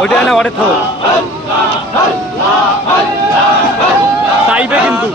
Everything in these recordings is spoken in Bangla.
ওইটা না ওরে তো চাইবে কিন্তু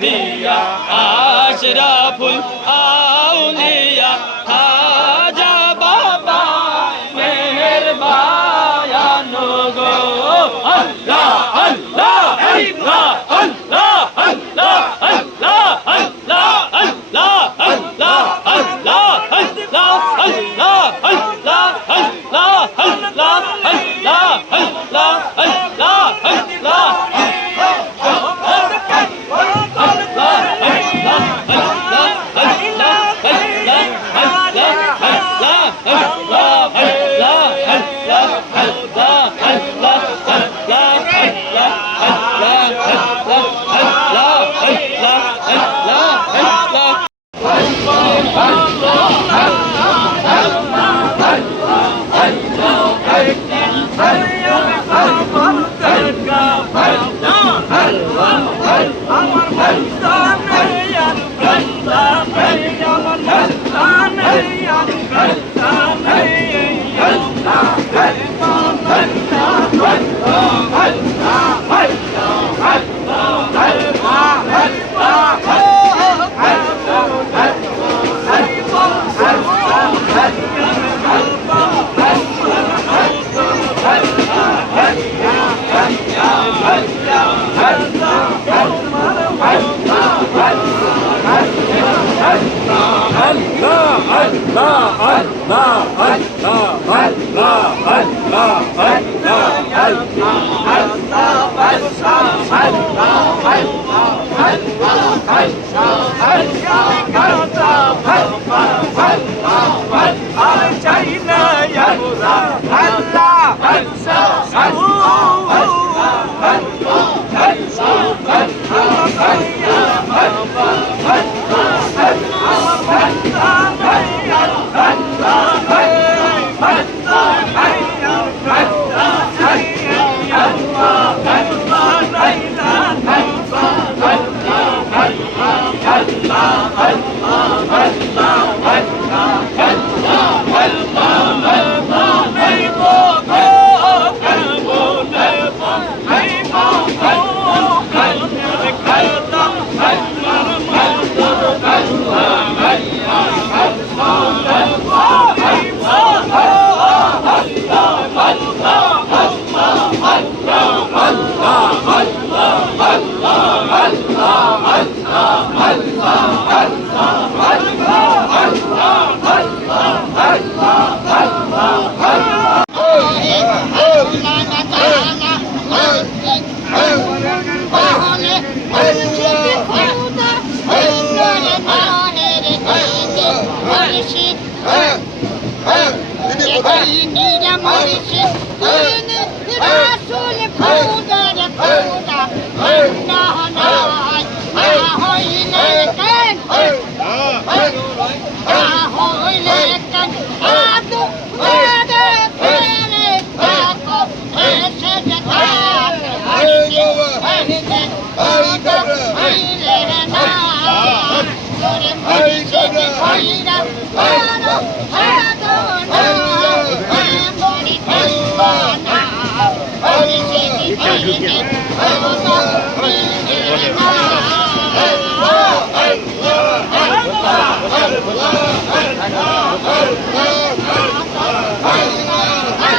दिया आशराफुल आउलिया खाजा बाबा मेहरबानो गो अल्लाह अल्लाह अल्लाह अल्लाह अल्लाह अल्लाह अल्लाह अल्लाह अल्लाह अल्लाह अल्लाह अल्लाह अल्लाह अल्लाह अल्लाह अल्लाह अल्लाह अल्लाह अल्लाह Allah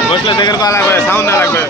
বসলে দেখের কলা লাগবে সাউন্ড লাগবে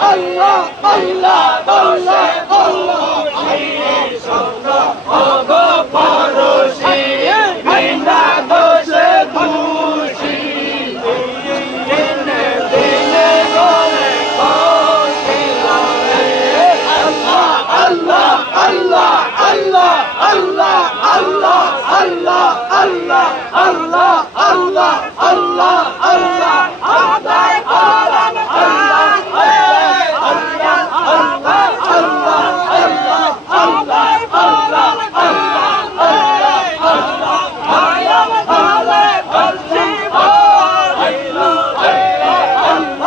আল্লাহ আল্লাহ দোষে দোষী ওগো পরশী বিনা দোষে দোষী দিনে দিনে গোরে কোশি আল্লাহ আল্লাহ আল্লাহ আল্লাহ আল্লাহ আল্লাহ আল্লাহ আল্লাহ আল্লাহ আল্লাহ আল্লাহ আল্লাহ আদায় করেন আল্লাহ আল্লাহ আল্লাহ আল্লাহ আল্লাহ আদায় করেন আল্লাহ আল্লাহ আয়াম বলে বলছি আল্লাহ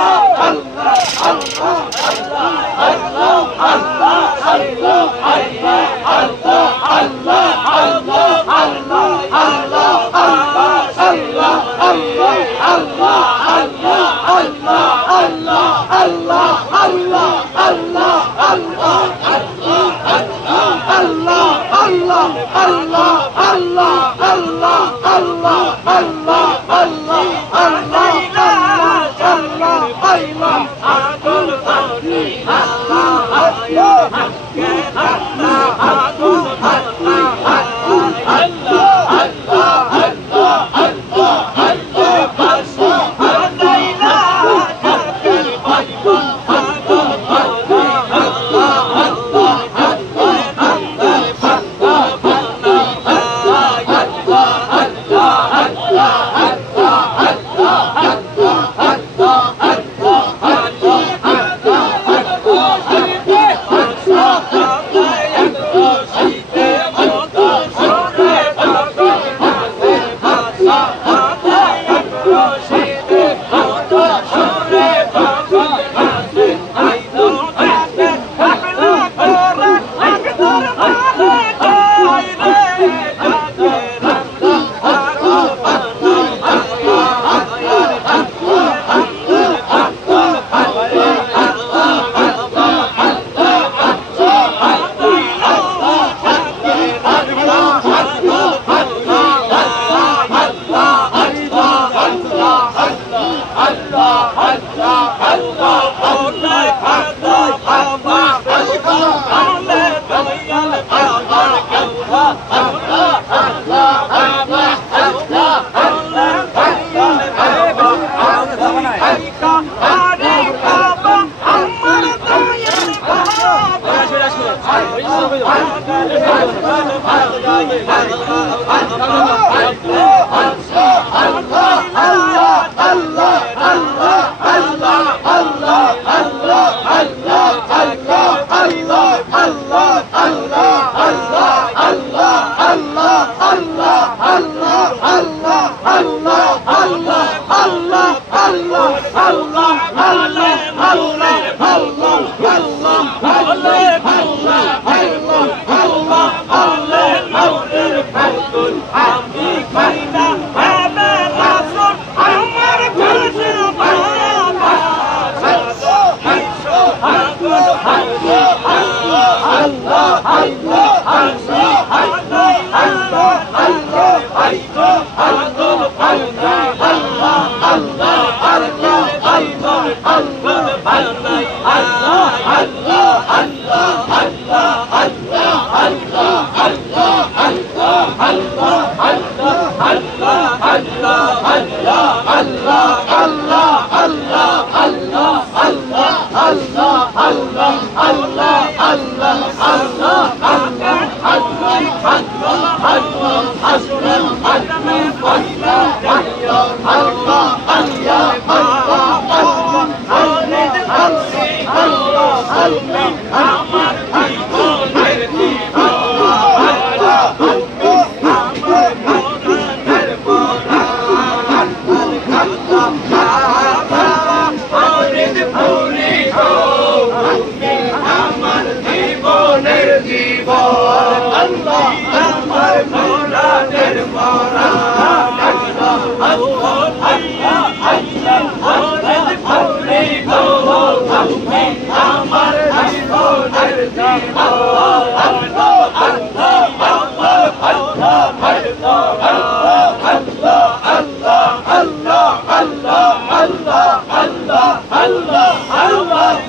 আল্লাহ আল্লাহ আল্লাহ আল্লাহ আল্লাহ আল্লাহ আল্লাহ আল্লাহ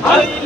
Allah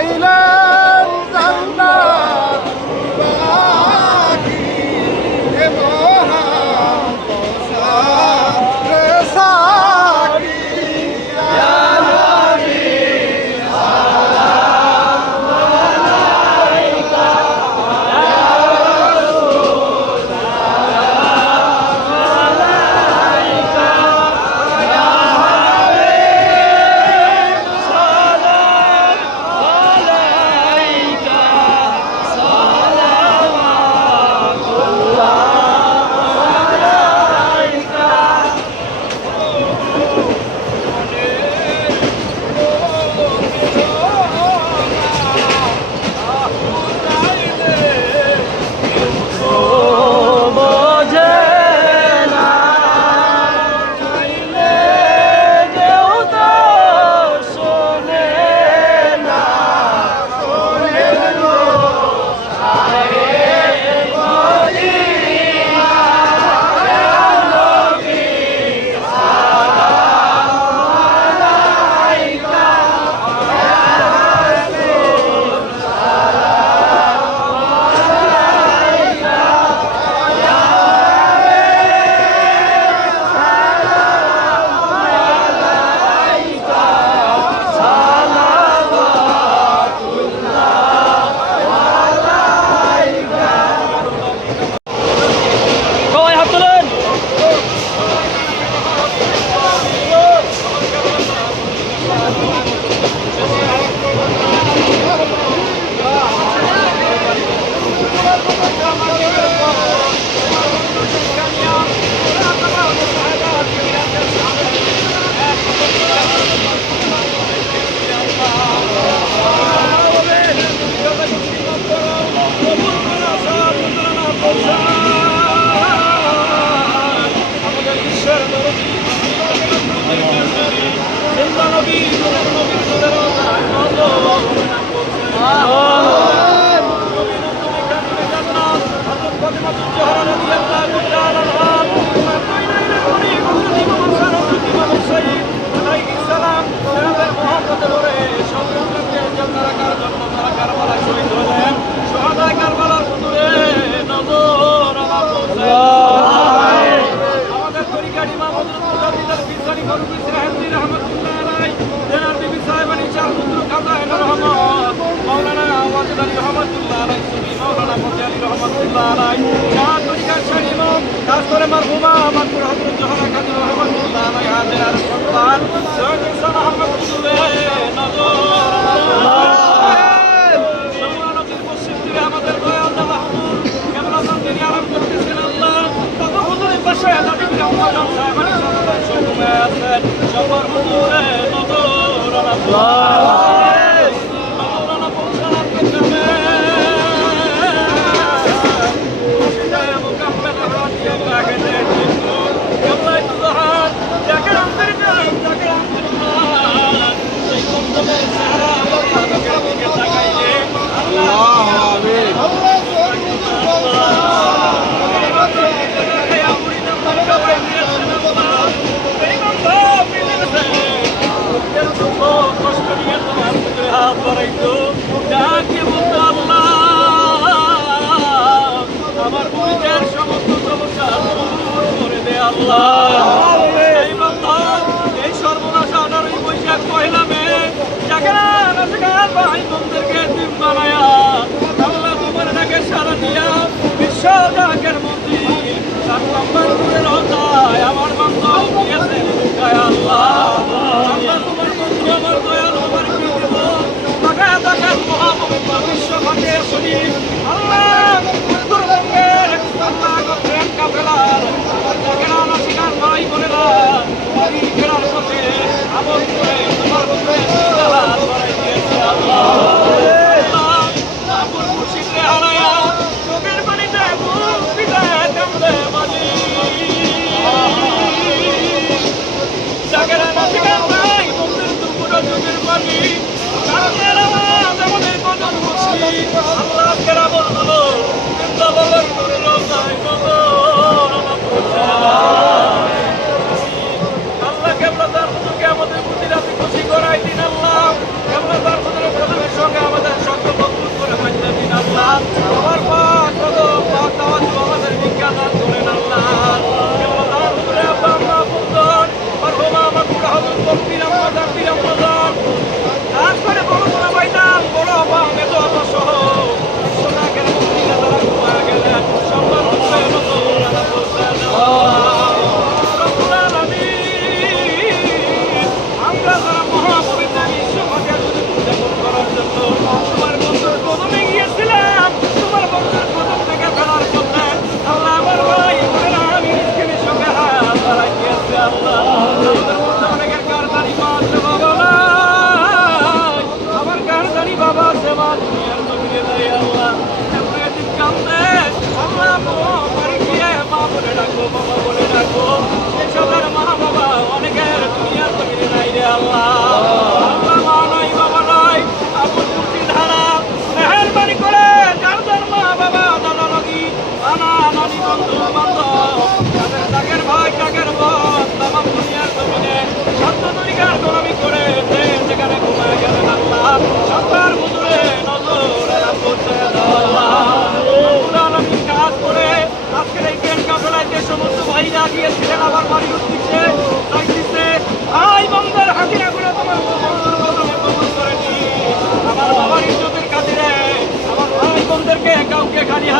পাইলেন জান্নাত বাকি এ মহান প্রসাদ সাকি ইয়া নবী সালাম আলাইকা ইয়া রাসূল সালাম আলাইকা ইয়া হাবিব সালাম আলাইকা সালাওয়াতুল্লাহ আলাইকা বোঝে না চাইলে কেউ তো শোনে না শোনে গো সাহেব মদিনা ইয়া নবী সালাম আলাইকা ইয়া রাসূল সালাম আলাইকা ইয়া সবাই হাত তোলেন। আমাদের তরিকার ইমাম হযরত মুজাদ্দিদ ফিসানি গরুবি সিরাহি রাহমাতুল্লাহ আলাইহি জনাব বিবি সাহেবানী শাহরুদ্দুল কাজাইন রহমত মাওলানা ওয়াজিদ আলী রহমাতুল্লাহ আলাইহি সুবি মাওলানা ফজল আলী রহমাতুল্লাহ আলাইহি যার তরিকার শাহিম খাস করে মারহুমা মাকবুর হযরত জোহরা কাজী রহমাতুল্লাহ আলাইহি হাজির আর সন্তান সৈয়দ ইহসান আহমদ কুতুবে নজর নবীর মসজিদ থেকে আমাদের দয়াল মাহমুদ কেমন তিনি আরাম করতেছেন আল্লাহ তত হুজুরের পাশে নবী মুহাম্মদ সাহেবানী সন্তান সময় আছেন সবার হুজুরে নজর আল্লাহ আমার মুরিদের সমস্ত সমস্যা দূর করে দে আল্লাহ। এই বান্দা এই সর্বনাশ 18ই বৈশাখ পহেলা মে জাগরান আজকাল ভাই বোনদেরকে দিন বানায়া আল্লাহ তোমার ডাকে সারা দিয়া বিশ্ব জাগের মন্দির 7 নম্বর দূরে রোজায় আমার বান্দা দিয়েছে আল্লাহ। আল্লাহ তোমার বন্ধু আমার দয়াল আমার কি দেব টাকা টাকা মহাপবিত্র বিশ্ব ভাগের শরীর আল্লাহ উত্তরবঙ্গের আল্লাহ গোত্রের কাফেলার আমার জাগরান আজকাল ভাই বোনেরা বাড়ি ফেরার পথে আমল করে তোমার বন্ধু জালাল বাড়াই দিয়েছে আল্লাহ। আল্লাহ মুর্শিদরে হারায়া চোখের পানিতে মুখ পিটায় কান্দে মাঝি জাগরান আজকাল ভাই বন্ধুর দুপুর চোখের পানি কারণের আওয়াজ আমাদের কদম মুর্শিদ আল্লাহ কেরাম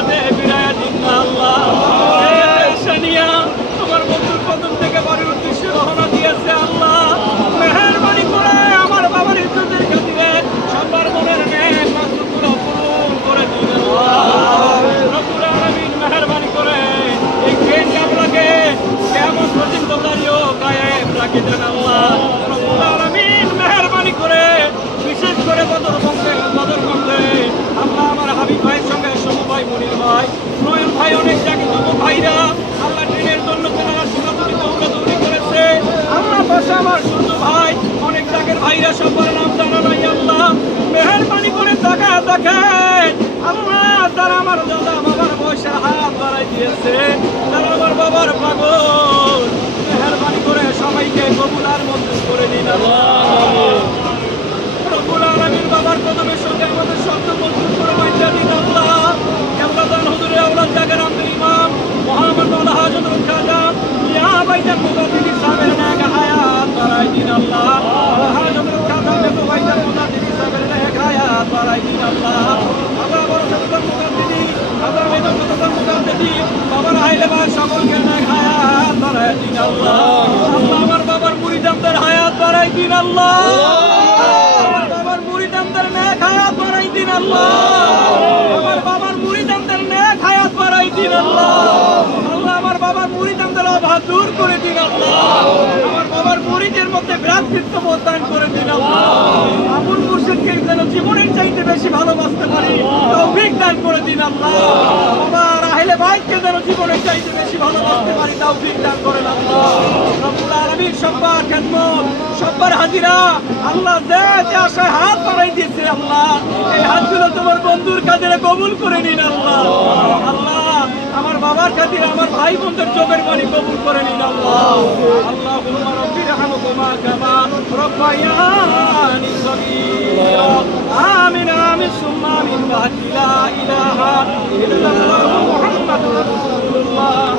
হাতে ফিরাইয়া দিন না আল্লাহ। এই আশা নিয়া আমার বন্ধুর প্রথম থেকে বাড়ির উদ্দেশ্যে রওনা দিয়েছে আল্লাহ। মেহেরবানি করে আমার বাবার ইজ্জতের খাতিরে সবার মনের নেক মাকসুদগুলো পূরণ করে দিন আল্লাহ। রব্বুল আলামিন মেহেরবানি করে এই ট্রেন কামরাকে কেমন পর্যন্ত দাঁড়িয়েও কায়েম রাখি দেন আল্লাহ। রব্বুল আলামিন মেহেরবানি করে বিশেষ করে বদর মধ্যে আল্লাহ আমার হাবিব ভাইয়ের সঙ্গে সমু ভাই, মনির ভাই, নয়ন ভাই, অনেক জায়গায় যুব ভাইরা আল্লাহ ট্রেনের জন্য তেনারা দৌড়াদৌড়ি করেছে আল্লাহ। পাশে আমার সূর্য ভাই, অনেক জায়গার ভাইরা সবার নাম জানা নাই আল্লাহ। মেহেরবানি করে তাকায় দেখেন আল্লাহ, তারা আমার দাদা বাবার বয়সের হাত বাড়াই দিয়েছে, তারা আমার বাবার পাগল। মেহেরবানি করে সবাইকে কবুল আর মঞ্জুর করে দিন আল্লাহ। রব্বুল আলামিন বাবার কদমের সঙ্গে আমাদের শব্দ মজবুত করে বাইচা দিন আল্লাহ। কেবলাদান হুজুরে আওলাদ জাগের আব্দুল ইমাম মুহাম্মদ মাওলানা হযরত খাজা ইয়া ভাইজান মুজাদ্দিদি সাহেবের নেক হায়াত বাড়াই দিন আল্লাহ। হযরত খাজা বেগম ভাইজান মুজাদ্দিদি সাহেবের নেক হায়াত বাড়াই দিন আল্লাহ। আল্লাহ বরকত মুজাদ্দিদি আল্লাহ বেগম মুজাদ্দিদি বাবার আইলে ভাই সকলকে নেক হায়াত বাড়াই দিন আল্লাহ। আল্লাহ আমার বাবার মুরিদানদের হায়াত বাড়াই দিন আল্লাহ। আমার বাবার মুরিদানদের নেক হায়াত বাড়াই দিন আল্লাহ। আমার বাবার মুরিদানদের নেক হায়াত বাড়াই দিন আল্লাহ। আল্লাহ আমার বাবার মুরিদানদের অভাব দূর করে দিন আল্লাহ। আমার বাবার মুরিদের মধ্যে ভ্রাতৃত্ব প্রদান করে দিন আল্লাহ। আবুল মুর্শিদকে যেন জীবনের চাইতে বেশি ভালোবাসতে পারি তৌফিক দান করে দিন আল্লাহ। আমার আহলে বাইতকে যেন জীবনের চাইতে বেশি ভালোবাসতে পারি তৌফিক দান করেন আল্লাহ। রব্বুল আলামিন সবার খেদমত সবার হাজিরা আল্লাহ যে আশায় হাত বাড়াই দিয়েছে আল্লাহ, এই হাতগুলো তোমার বন্ধুর কাজে কবুল করে নিন আল্লাহ। আল্লাহ আমার বাবার খাতিরে আমার ভাই বোনদের চোখের পানি কবুল করে নিন আল্লাহ। আল্লাহুম্মা রাব্বি রহমকুমা কামা রাব্বায়ানি সগীরা। আমিন আমিন সুম্মা আমিন। লা ইলাহা ইল্লাল্লাহু মুহাম্মাদুর রাসূলুল্লাহ।